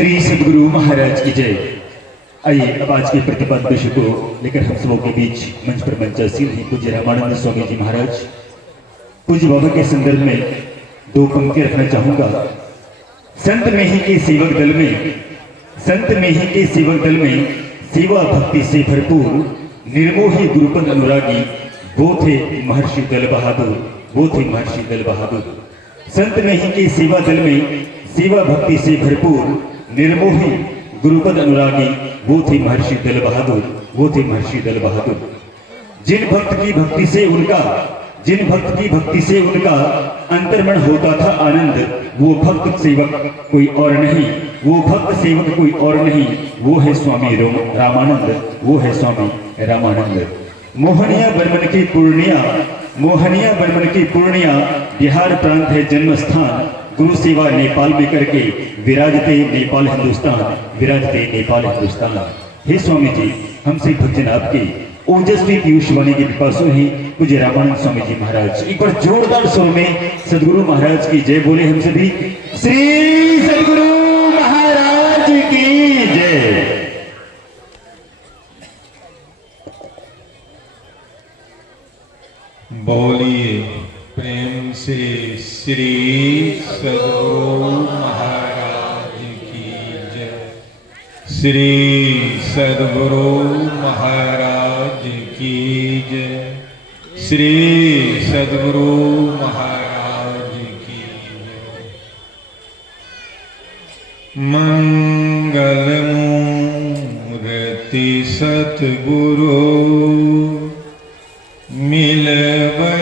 श्री सदगुरु महाराज की जय। आइए अब आज के प्रतिपाद विषय को लेकर हम सबों के बीच मंच पर मंचासीन हैं पूज्य रामानंद स्वामी जी महाराज। पूज्य बाबा के संदर्भ में दो पंक्ति रखना चाहूंगा। संत में ही के सेवक दल में, संत में ही के सेवक दल में सेवा भक्ति से भरपूर निर्मोही गुरुपद अनुरागी वो थे महर्षि दल बहादुर, वो थे महर्षि दल बहादुर। संत में ही के सेवा दल में सेवा भक्ति से भरपूर निर्मोही गुरुपद अनुरागी वो थे महर्षि दल बहादुर, वो थे महर्षि दल बहादुर। जिन भक्त की भक्ति से उनका, जिन भक्त की भक्ति से उनका अंतर्मन होता था आनंद, वो भक्त सेवक कोई और नहीं, वो भक्त सेवक कोई और नहीं, वो है स्वामी रामानंद, वो है स्वामी रामानंद। मोहनिया बर्मन की पूर्णिया, मोहनिया बर्मन की पूर्णिया बिहार प्रांत है जन्म स्थान। गुरु सेवा नेपाल में करके विराजते नेपाल हिंदुस्तान, विराजते नेपाल हिंदुस्तान। हे स्वामी जी, हमसे भक्तजन आपके ओजस्वी पीयूष वाणी के पिपासु हैं पूज्य रामानंद स्वामी जी महाराज। एक बार जोरदार स्वर में सदगुरु महाराज की जय बोले हम सभी। श्री सदगुरु महाराज की जय। बोलिए प्रेम से श्री सदगुरु महाराज की जय। श्री सदगुरु महाराज की जय। श्री सदगुरु महाराज की जय। मंगल मूर्ति सतगुरु मिलबै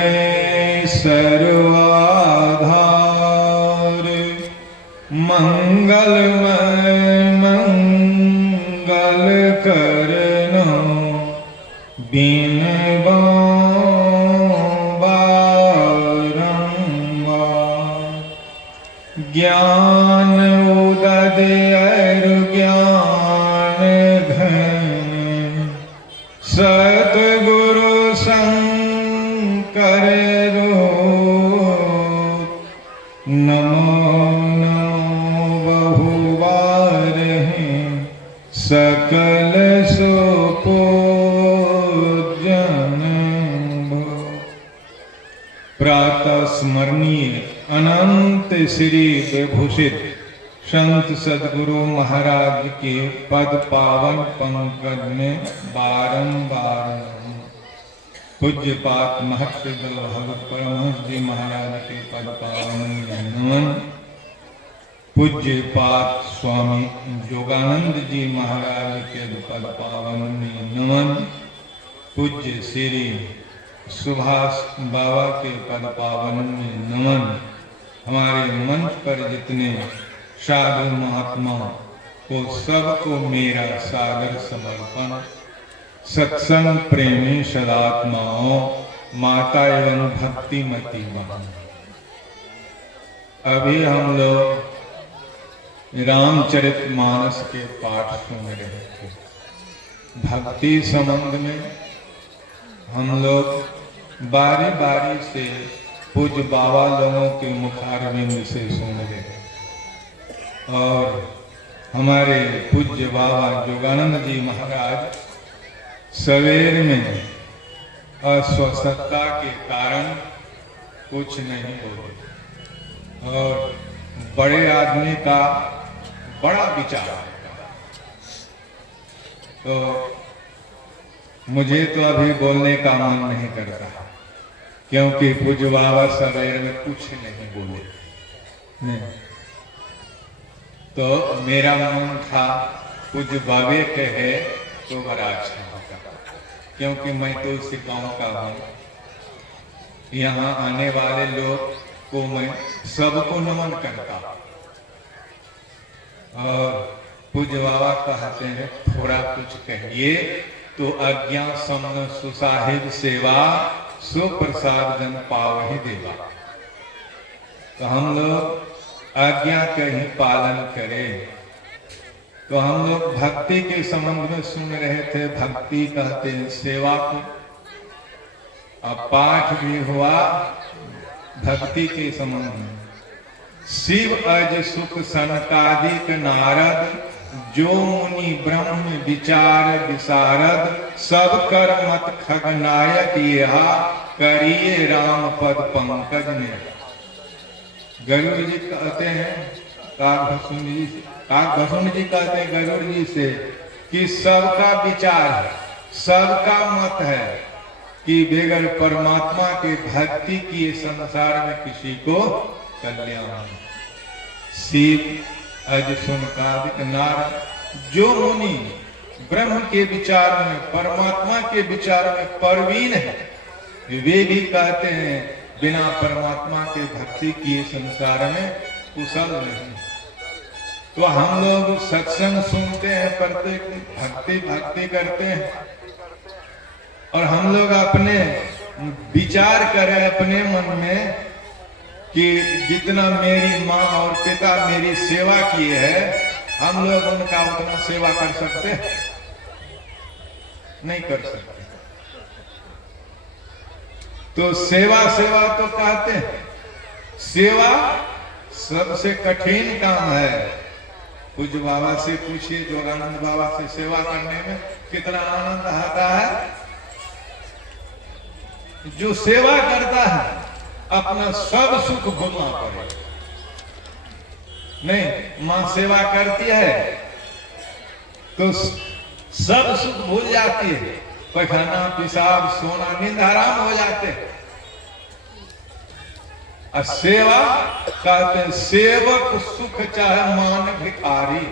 सर्वाधार। मंगलमय मंगल करनो बिन बारंबार। ज्ञान उदय ज्ञान घन सतगुरु शंकर रूप। नमो नमो बहुबार हैं सकल सुपूजन भो। प्रातः स्मरणीय अनंत श्री विभूषित संत सदगुरु महाराज के पद पावन पंकज में बारंबार पूज्य पाठ महत्व भगवत परमहंस जी महाराज के पद पावन में नमन। पूज्य पाठ स्वामी योगानंद जी महाराज के पद पावन में नमन। पूज्य श्री सुभाष बाबा के पद पावन में नमन। हमारे मंच पर जितने साधु महात्मा को सबको मेरा सादर समर्पण। सत्संग प्रेमी सदात्माओं, माता एवं भक्तिमती बहन, अभी हम लोग रामचरितमानस के पाठ सुन रहे थे। भक्ति संबंध में हम लोग बारी बारी से पूज्य बाबा लोगों के मुखारविंद से सुन रहे थे और हमारे पूज्य बाबा योगानंद जी महाराज सवेर में अस्वस्थता के कारण कुछ नहीं बोले और बड़े आदमी का बड़ा विचार। तो मुझे तो अभी बोलने का मन नहीं करता क्योंकि पूज्य बाबा सवेर में कुछ नहीं बोले नहीं। तो मेरा मन था पूज्य बाबे कहे तो बड़ा अच्छा होगा क्योंकि मैं तो उसी गांव का हूँ। यहाँ आने वाले लोग को मैं सबको नमन करता और पूज्य बाबा कहते हैं थोड़ा कुछ कहिए तो आज्ञा समन सुसाहिब सेवा सुप्रसाद जन पावहि देवा। तो हम लोग आज्ञा का ही पालन करें। तो हम लोग भक्ति के संबंध में सुन रहे थे। भक्ति कहते हैं सेवा को। अब पाठ भी हुआ भक्ति के संबंध में। शिव अज सुख सनकादिक नारद, जो मुनि ब्रह्म विचार विशारद, सब कर मत खगनायक यहा, करिए राम पद पंकज में। गरुड़ जी कहते हैं काकभस्म जी कहते हैं गरुड़ जी से कि सबका विचार है, सबका मत है कि बगैर परमात्मा के भक्ति किए संसार में किसी को कल्याण। शिव अज सुनकादिक नारद, जो मुनि ब्रह्म के विचार में परमात्मा के विचार में परवीन है, वे भी कहते हैं बिना परमात्मा के भक्ति किए संसार में कुशल नहीं। तो हम लोग सत्संग सुनते हैं, प्रत्येक भक्ति करते हैं, और हम लोग अपने विचार करें अपने मन में कि जितना मेरी माँ और पिता मेरी सेवा किए हैं, हम लोग उनका उतना सेवा कर सकते हैं? नहीं कर सकते। तो सेवा तो कहते हैं, सेवा सबसे कठिन काम है। पूज्य बाबा से पूछिए, जोगानंद बाबा से सेवा करने में कितना आनंद आता है। जो सेवा करता है अपना सब सुख भूलना पड़े। नहीं, मां सेवा करती है तो सब सुख भूल जाती है, पैखाना पेशाब सोना नींद आराम हो जाते हैं। और सेवा कहते हैं सेवक सुख चाहे मान भिखारी,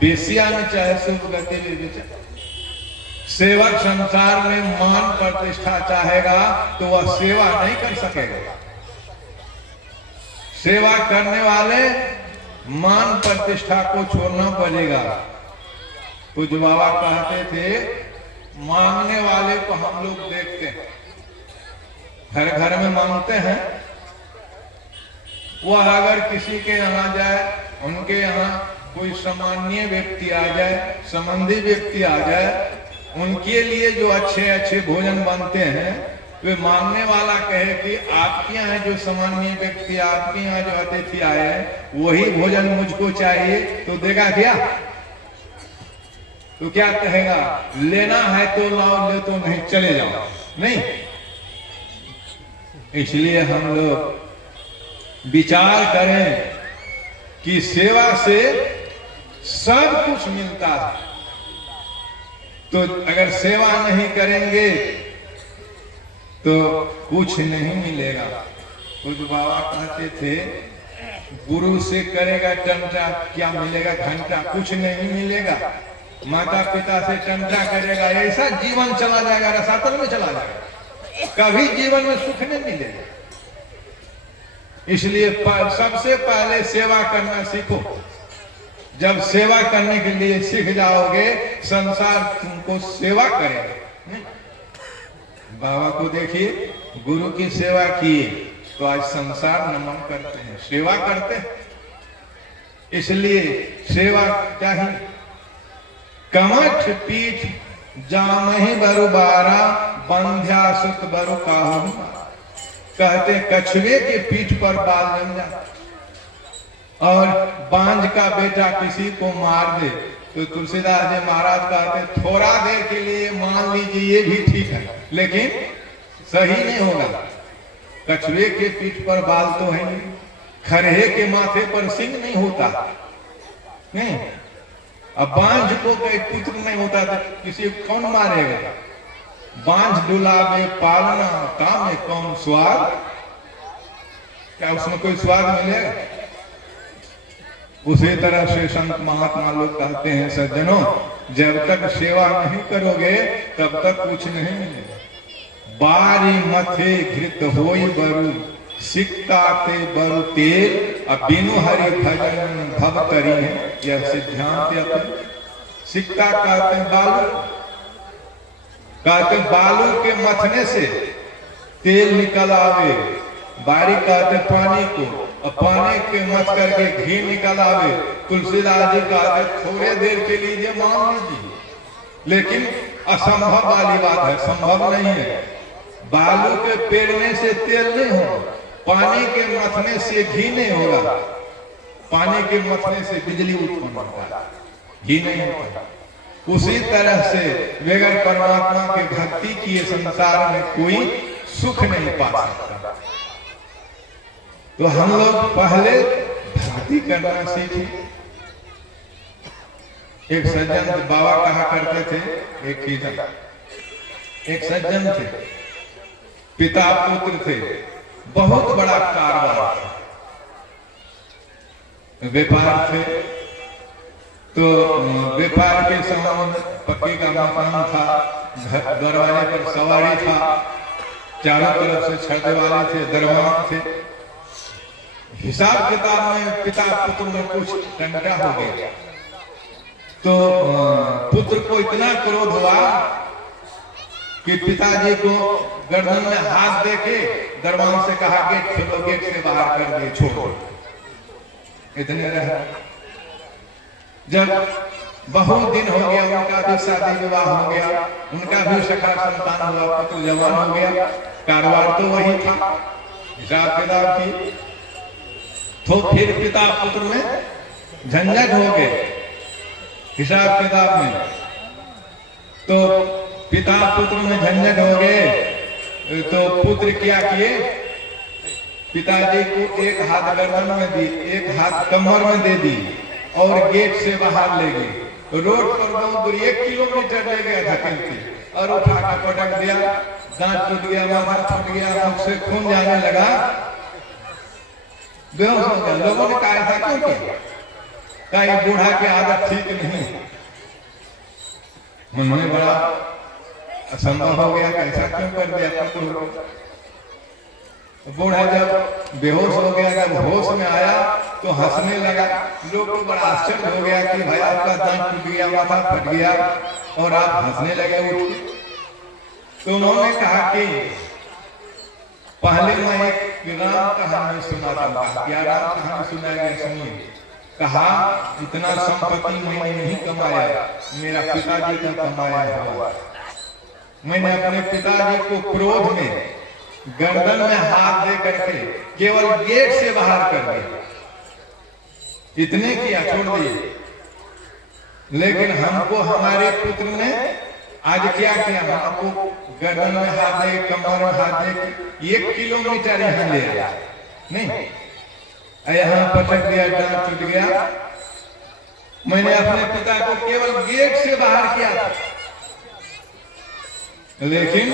बेसिया न चाहे सुख गति विचार। सेवक संसार में मान प्रतिष्ठा चाहेगा तो वह सेवा नहीं कर सकेगा। सेवा करने वाले मान प्रतिष्ठा को छोड़ना पड़ेगा। पूज्य बाबा कहते थे मांगने वाले को हम लोग देखते हैं, घर घर में मांगते हैं। वह अगर किसी के यहाँ जाए, उनके यहाँ कोई सामान्य व्यक्ति आ जाए, संबंधी व्यक्ति आ जाए, उनके लिए जो अच्छे अच्छे भोजन बनते हैं, वे मांगने वाला कहे कि आपके यहाँ जो सामान्य व्यक्ति, आपके यहाँ जो अतिथि आए हैं, वही भोजन मुझको चाहिए, तो देगा क्या? तो क्या कहेगा? लेना है तो लाओ, ले तो नहीं चले जाओ। नहीं, इसलिए हम लोग विचार करें कि सेवा से सब कुछ मिलता है। तो अगर सेवा नहीं करेंगे तो कुछ नहीं मिलेगा। कुछ बाबा कहते थे गुरु से करेगा टंटा क्या मिलेगा? घंटा। कुछ नहीं मिलेगा। माता पिता से टंटा करेगा, ऐसा जीवन चला जाएगा, रसातल में चला जाएगा, कभी जीवन में सुख नहीं मिलेगा। इसलिए सबसे पहले सेवा करना सीखो। जब सेवा करने के लिए सीख जाओगे, संसार तुमको सेवा करेगा। बाबा को देखिए, गुरु की सेवा किए तो आज संसार नमन करते हैं, सेवा करते हैं। इसलिए सेवा चाहिए। कमठ पीठ जामहि बरु बारा, बंध्या सुत बरु काहू। कहते कछुए के पीठ पर बाल जम जाता, और बांझ का बेटा किसी को मार दे तो तुलसीदास जी महाराज कहते थोड़ा देर के लिए मान लीजिए ये भी ठीक है, लेकिन सही नहीं होगा। कछुए के पीठ पर बाल तो है नहीं, खरहे के माथे पर सिंह नहीं होता। नहीं, अब बांझ को कोई पुत्र नहीं होता तो किसी को कौन मारेगा? बांझ डुलावे पालना काम में कौन स्वाद? क्या उसमें कोई स्वाद मिलेगा? उसी तरह से संत महात्मा लोग कहते हैं सज्जनों, जब तक सेवा नहीं करोगे तब तक कुछ नहीं मिलेगा। बारी मथे घृत होई बरु, सिक्का ते बरु तेल, अब बिनु हरि भजन भव करी है, यह सिद्धांत अपने। सिक्का कहते हैं बालू, कहते बालू के मथने से तेल निकल आवे। बारी कहते पानी को, और पानी के मत करके घी निकल आवे। तुलसीदास जी कहते थोड़े देर के लिए मान लीजिए, लेकिन असंभव वाली बात है, संभव नहीं है। बालू के पेड़ने से तेल नहीं होगा, पानी के मथने से घी नहीं होगा। पानी के मथने से बिजली उत्पन्न होता है, घी नहीं होता। उसी तरह से बगैर परमात्मा के भक्ति किए संसार में कोई सुख नहीं पा सकता। तो हम लोग पहले भक्ति करना सीखे। एक सज्जन बाबा कहा करते थे, एक सज्जन थे, पिता पुत्र थे, बहुत बड़ा कारोबार था, व्यापार थे। तो व्यापार के सामान पक्के का मकान था, दरवाजे पर सवारी था, चारों तरफ से छड़े वाले थे, दरवाजे थे। हिसाब किताब में पिता पुत्र में कुछ टंटा हो गया। तो पुत्र को इतना क्रोध हुआ कि पिताजी को गर्दन में हाथ देके दरवाजे से कहा, गेट खोलो, गेट से बाहर कर दे, छोड़ो। इतने रहे। जब बहुत दिन हो गया, उनका भी शादी विवाह हो गया, उनका भी सखा संतान हुआ, पुत्र जवान हो गया, कारोबार तो वही था, हिसाब किताब की। तो फिर पिता पुत्र में झंझट हो गए हिसाब किताब में। तो पिता पुत्र में झंझट हो गए तो पुत्र क्या किए, पिताजी को एक हाथ गर्दन में दी, एक हाथ कमर में दे दी और गेट से बाहर ले गए। रोड पर बहुत दूर 1 किलोमीटर ले गया धकेलते और उठा के पटक दिया। दांत टूट गया, माथा फट गया, मुख से खून जाने लगा, बेहोश हो गया। लोगों ने कहा था क्यों किया? कहा ये बूढ़ा की आदत ठीक नहीं। मन में बड़ा असंभव हो गया, कैसा क्यों कर दिया पुत्र? बूढ़ा जब बेहोश हो गया, जब होश में आया तो हंसने लगा। लोग को बड़ा आश्चर्य हो गया कि भाई आपका दांत टूट गया, माथा फट गया और आप हंसने लगे उठ के। तो उन्होंने कहा कि पहले मैं एक राम कहानी सुनाता हूँ। क्या राम कहानी सुनाया गया सुनिए। कहा इतना संपत्ति मैंने नहीं कमाया, मेरा पिताजी का कमाया हुआ। मैंने अपने पिताजी को क्रोध में गर्दन में हाथ दे करके केवल गेट से बाहर कर दिया। इतने किया, छोड़ दिए। लेकिन हमको हमारे पुत्र ने आज क्या किया, हमको गर्दन में हाथ दे, कमर में हाथ दे, 1 किलोमीटर यहाँ ले आया। नहीं, यहाँ पटक दिया, दांत टूट गया। मैंने अपने पिता को केवल गेट से बाहर किया था, लेकिन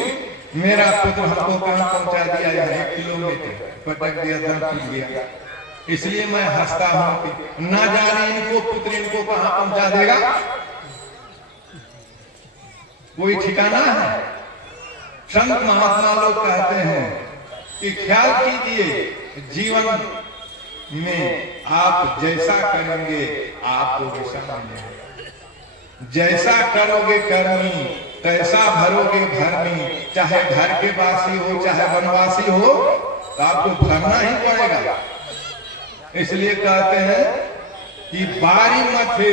मेरा पुत्र हमको कहां पहुंचा दिया, 1 किलोमीटर पटक दिया, दांत टूट गया। इसलिए मैं हंसता हूं कि ना जाने इनको पुत्र इनको कहां पहुंचा देगा, कोई ठिकाना है। संत महात्मा लोग कहते हैं कि ख्याल कीजिए, जीवन में आप जैसा करेंगे आपको वैसा मिलेगा। जैसा करोगे कर्मी तैसा भरोगे भरनी। चाहे घर के वासी हो चाहे वनवासी हो तो आपको भरना ही पड़ेगा। इसलिए कहते हैं कि बारी मथे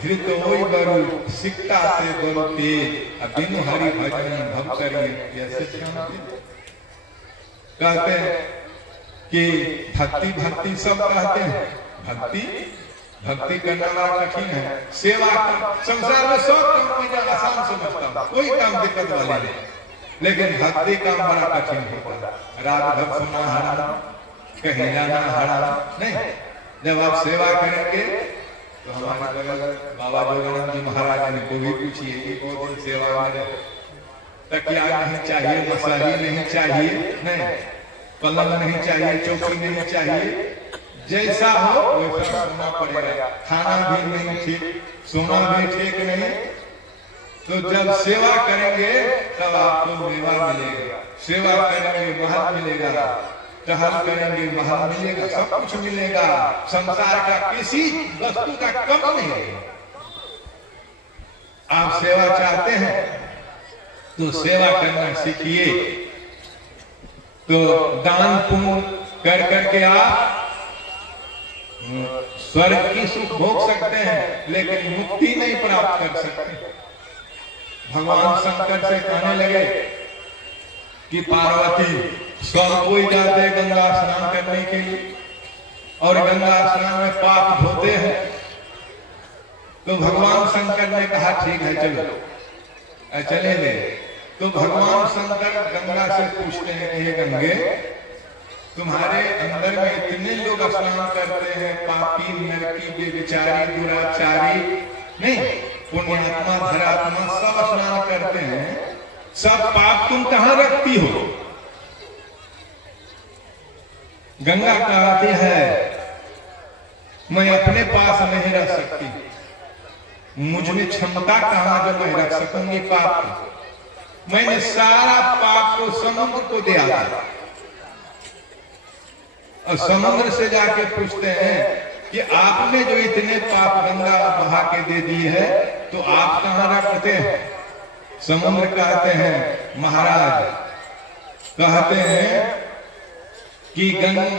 धृत होई बरु सिक्ता से बरु तेज बिनु हरि भजन भव करिए। कहते हैं कि भक्ति भक्ति सब कहते हैं, भक्ति करना बड़ा कठिन है। सेवा संसार में सब काम में आसान समझता हूँ, कोई काम दिक्कत वाला नहीं, लेकिन भक्ति काम बड़ा कठिन होता है। रात भर सोना हराम, कहीं जाना हराम नहीं। जब आप सेवा करेंगे तो हमारे बगल बाबा जोगानंद जी महाराज ने को भी पूछिए कि बहुत दिन सेवा में रहे, तकिया नहीं चाहिए, मसाही नहीं चाहिए, नहीं पलंग नहीं चाहिए, चौकी नहीं चाहिए, जैसा हो वैसा सोना पड़ेगा। खाना भी नहीं ठीक, सोना भी ठीक नहीं। तो जब सेवा करेंगे तब आपको मेवा मिलेगा, सेवा करेंगे महल मिलेगा, टहल करेंगे महल मिलेगा, सब कुछ मिलेगा। संसार का किसी वस्तु का कम नहीं है। आप सेवा चाहते हैं तो सेवा करना सीखिए। तो दान पुण्य कर करके आप स्वर्ग की सुख भोग सकते हैं, लेकिन मुक्ति नहीं प्राप्त कर सकते। भगवान शंकर से कहने लगे कि पार्वती सब कोई जाते गंगा स्नान करने के लिए और गंगा स्नान में पाप धोते हैं। तो भगवान शंकर ने कहा ठीक है चलो, चले गए। तो भगवान शंकर गंगा से पूछते हैं कि हे गंगे, तुम्हारे अंदर में इतने लोग स्नान करते हैं, पापी, नरकी, बेविचारी, दुराचारी, नहीं पुण्यात्मा, धरात्मा सब स्नान करते हैं, सब पाप तुम कहां रखती हो? गंगा कहती है मैं अपने पास नहीं रख सकती, मुझ में क्षमता कहां जो मैं रख सकूंगी पाप को। मैंने सारा पाप को समुद्र को दे दिया। और समुद्र से जाके पूछते हैं कि आपने जो इतने पाप गंगा बहा के दे दी है तो आप कहां रखते हैं? समुद्र कहते हैं महाराज, कहते हैं कि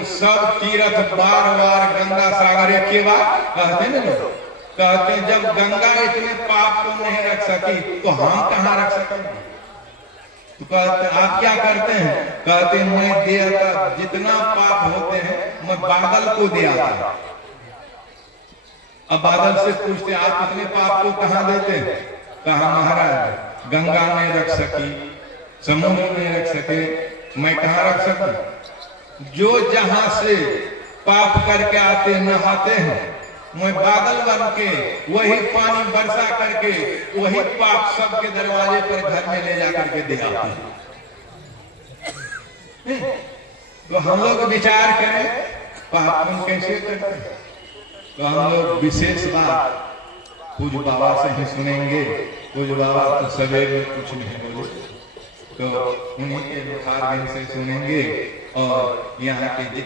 सब तीर्थ बार बार गंगा सागर के बाद कहते हैं ना, कहते हैं जब गंगा इतने पाप को नहीं रख सकी तो हम कहां रख सकेंगे? तो कहते आप क्या करते हैं? कहते हैं मैं देता, जितना पाप होते हैं मैं बादल को दे आता। अब बादल से पूछते आप इतने पाप को कहां देते हैं? कहा महाराज गंगा नहीं रख सकी, समुद्र नहीं रख सके, मैं कहां रख सकूं? जो जहां से पाप करके आते नहाते हैं, मैं बादल बन के वही पानी वर्षा करके वही पाप सबके दरवाजे पर घर में ले जाकर के दे आता हूं। तो हम लोग विचार करें पाप हम कैसे करते हैं? तो हम लोग विशेष बात पूज्य बाबा से ही सुनेंगे। पूज्य बाबा तो सवेर में कुछ नहीं बोले, तो उन्हीं के मुखारबिंद से सुनेंगे और यहाँ के